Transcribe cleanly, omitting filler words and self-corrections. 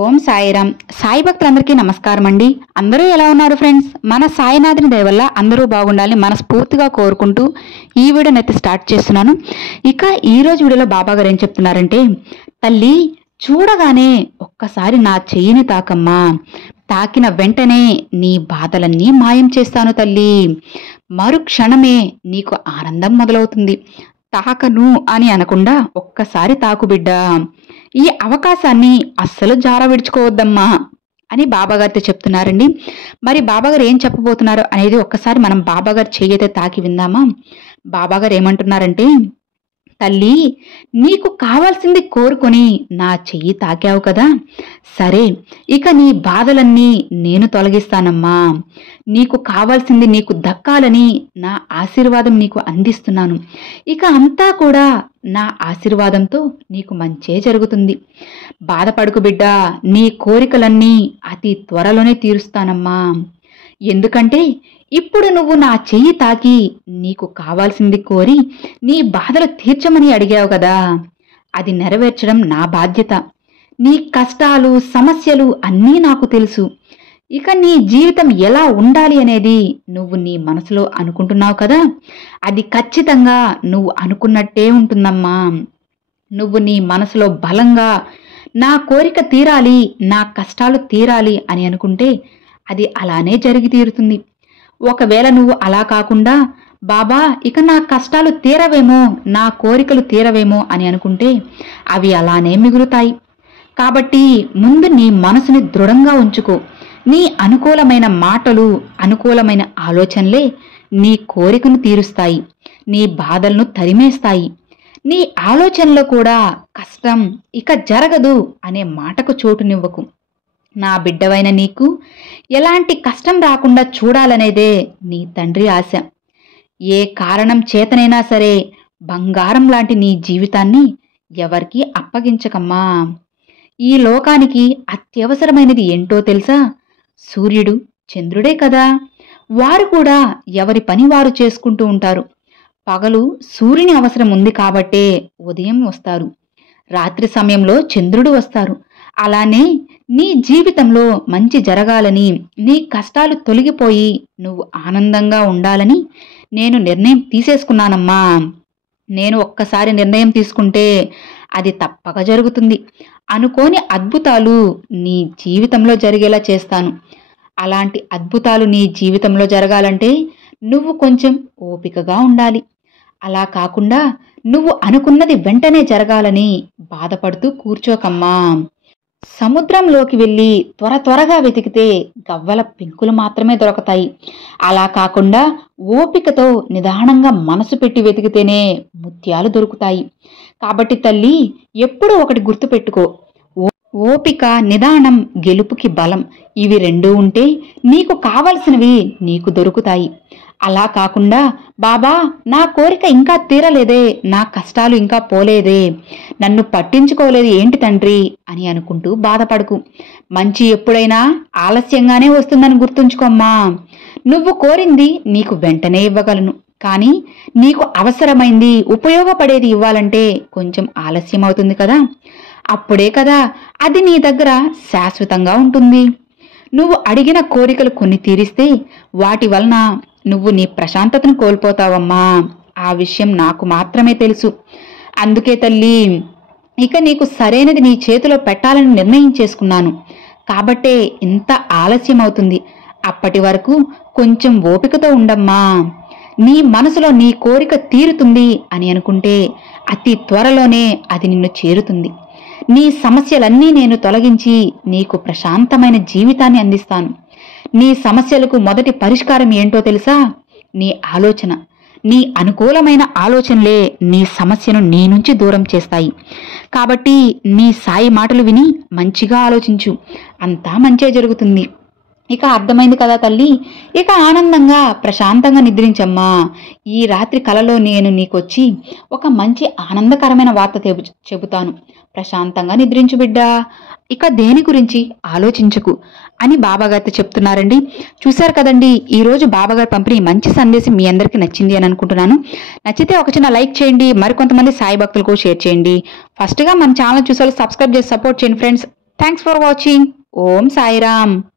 ఓం సాయిరామ్. సాయి భక్తులందరికీ నమస్కారం అండి. అందరూ ఎలా ఉన్నారు ఫ్రెండ్స్? మన సాయినాథుని దయ వల్ల అందరూ బాగుండాలని మనస్ఫూర్తిగా కోరుకుంటూ ఈ వీడియోని అయితే స్టార్ట్ చేస్తున్నాను. ఇక ఈ రోజు వీడియోలో బాబా గారు ఏం చెప్తున్నారంటే, తల్లి చూడగానే ఒక్కసారి నా చెయ్యిని తాకమ్మా, తాకిన వెంటనే నీ బాధలన్నీ మాయం చేస్తాను తల్లి. మరుక్షణమే నీకు ఆనందం మొదలవుతుంది. తాకను అని అనకుండా ఒక్కసారి తాకు బిడ్డా, ఈ అవకాశాన్ని అస్సలు జార విడుచుకోవద్దమ్మా అని బాబాగారితో చెప్తున్నారండి. మరి బాబాగారు ఏం చెప్పబోతున్నారు అనేది ఒక్కసారి మనం బాబాగారు చెయ్యితే తాకి విందామా. బాబాగారు ఏమంటున్నారంటే, తల్లి నీకు కావాల్సింది కోరుకొని నా చెయ్యి తాకావు కదా, సరే ఇక నీ బాధలన్నీ నేను తొలగిస్తానమ్మా. నీకు కావాల్సింది నీకు దక్కాలని నా ఆశీర్వాదం నీకు అందిస్తున్నాను. ఇక అంతా కూడా నా ఆశీర్వాదంతో నీకు మంచే జరుగుతుంది. బాధపడుకు బిడ్డా, నీ కోరికలన్నీ అతి త్వరలోనే తీరుస్తానమ్మా. ఎందుకంటే ఇప్పుడు నువ్వు నా చెయ్యి తాకి నీకు కావాల్సింది కోరి నీ బాధలు తీర్చమని అడిగావు కదా, అది నెరవేర్చడం నా బాధ్యత. నీ కష్టాలు సమస్యలు అన్నీ నాకు తెలుసు. ఇక నీ జీవితం ఎలా ఉండాలి అనేది నువ్వు నీ మనసులో అనుకుంటున్నావు కదా, అది ఖచ్చితంగా నువ్వు అనుకున్నట్టే ఉంటుందమ్మా. నువ్వు నీ మనసులో బలంగా నా కోరిక తీరాలి, నా కష్టాలు తీరాలి అని అనుకుంటే అది అలానే జరిగి తీరుతుంది. ఒకవేళ నువ్వు అలా కాకుండా బాబా ఇక నా కష్టాలు తీరవేమో, నా కోరికలు తీరవేమో అని అనుకుంటే అవి అలానే మిగులుతాయి. కాబట్టి ముందు నీ మనసుని దృఢంగా ఉంచుకో. నీ అనుకూలమైన మాటలు, అనుకూలమైన ఆలోచనలే నీ కోరికను తీరుస్తాయి, నీ బాధలను తరిమేస్తాయి. నీ ఆలోచనలో కూడా కష్టం ఇక జరగదు అనే మాటకు చోటునివ్వకు. నా బిడ్డవైన నీకు ఎలాంటి కష్టం రాకుండా చూడాలనేదే నీ తండ్రి ఆశ. ఏ కారణం చేతనైనా సరే బంగారం లాంటి నీ జీవితాన్ని ఎవరికీ అప్పగించకమ్మా. ఈ లోకానికి అత్యవసరమైనది ఏంటో తెలుసా? సూర్యుడు, చంద్రుడే కదా. వారు కూడా ఎవరి పని వారు చేసుకుంటూ ఉంటారు. పగలు సూర్యుని అవసరం ఉంది కాబట్టే ఉదయం వస్తారు, రాత్రి సమయంలో చంద్రుడు వస్తారు. అలానే నీ జీవితంలో మంచి జరగాలని, నీ కష్టాలు తొలగిపోయి నువ్వు ఆనందంగా ఉండాలని నేను నిర్ణయం తీసేసుకున్నానమ్మా. నేను ఒక్కసారి నిర్ణయం తీసుకుంటే అది తప్పక జరుగుతుంది. అనుకోని అద్భుతాలు నీ జీవితంలో జరిగేలా చేస్తాను. అలాంటి అద్భుతాలు నీ జీవితంలో జరగాలంటే నువ్వు కొంచెం ఓపికగా ఉండాలి. అలా కాకుండా నువ్వు అనుకున్నది వెంటనే జరగాలని బాధపడుతూ కూర్చోకమ్మా. సముద్రంలోకి వెళ్ళి త్వరగా వెతికితే గవ్వల పెంకులు మాత్రమే దొరకతాయి. అలా కాకుండా ఓపికతో నిదానంగా మనసు పెట్టి వెతికితేనే ముత్యాలు దొరుకుతాయి. కాబట్టి తల్లి ఎప్పుడూ ఒకటి గుర్తుపెట్టుకో, ఓపిక, నిదానం గెలుపుకి బలం. ఇవి రెండూ ఉంటే నీకు కావలసినవి నీకు దొరుకుతాయి. అలా కాకుండా బాబా నా కోరిక ఇంకా తీరలేదే, నా కష్టాలు ఇంకా పోలేదే, నన్ను పట్టించుకోలేదు ఏంటి తండ్రి అని అనుకుంటూ బాధపడకు. మంచి ఎప్పుడైనా ఆలస్యంగానే వస్తుందని గుర్తుంచుకోమ్మా. నువ్వు కోరింది నీకు వెంటనే ఇవ్వగలను, కానీ నీకు అవసరమైంది, ఉపయోగపడేది ఇవ్వాలంటే కొంచెం ఆలస్యం అవుతుంది కదా. అప్పుడే కదా అది నీ దగ్గర శాశ్వతంగా ఉంటుంది. నువ్వు అడిగిన కోరికలు కొన్ని తీరిస్తే వాటి వలన నువ్వు నీ ప్రశాంతతను కోల్పోతావమ్మా. ఆ విషయం నాకు మాత్రమే తెలుసు. అందుకే తల్లి ఇక నీకు సరైనది నీ చేతిలో పెట్టాలని నిర్ణయం చేసుకున్నాను. కాబట్టే ఇంత ఆలస్యం అవుతుంది. అప్పటి వరకు కొంచెం ఓపికతో ఉండమ్మా. నీ మనసులో నీ కోరిక తీరుతుంది అని అనుకుంటే అతి త్వరలోనే అది నిన్ను చేరుతుంది. నీ సమస్యలన్నీ నేను తొలగించి నీకు ప్రశాంతమైన జీవితాన్ని అందిస్తాను. నీ సమస్యలకు మొదటి పరిష్కారం ఏంటో తెలుసా? నీ ఆలోచన. నీ అనుకూలమైన ఆలోచనలే నీ సమస్యను నీ నుంచి దూరం చేస్తాయి. కాబట్టి నీ సాయి మాటలు విని మంచిగా ఆలోచించు, అంతా మంచే జరుగుతుంది. ఇక అర్థమైంది కదా తల్లి. ఇక ఆనందంగా ప్రశాంతంగా నిద్రించమ్మా. ఈ రాత్రి కలలో నేను నీకొచ్చి ఒక మంచి ఆనందకరమైన వార్త చెబుతాను. ప్రశాంతంగా నిద్రించు బిడ్డా. ఇక దేని గురించి ఆలోచించకు అని బాబాగారితో చెప్తున్నారండి. చూశారు కదండి, ఈరోజు బాబాగారు పంపిణీ మంచి సందేశం మీ అందరికీ నచ్చింది అని అనుకుంటున్నాను. నచ్చితే ఒక చిన్న లైక్ చేయండి, మరికొంతమంది సాయి భక్తులకు షేర్ చేయండి. ఫస్ట్గా మన ఛానల్ చూసే సబ్స్క్రైబ్ చేసి సపోర్ట్ చేయండి friends. Thanks for watching. Om Sairam.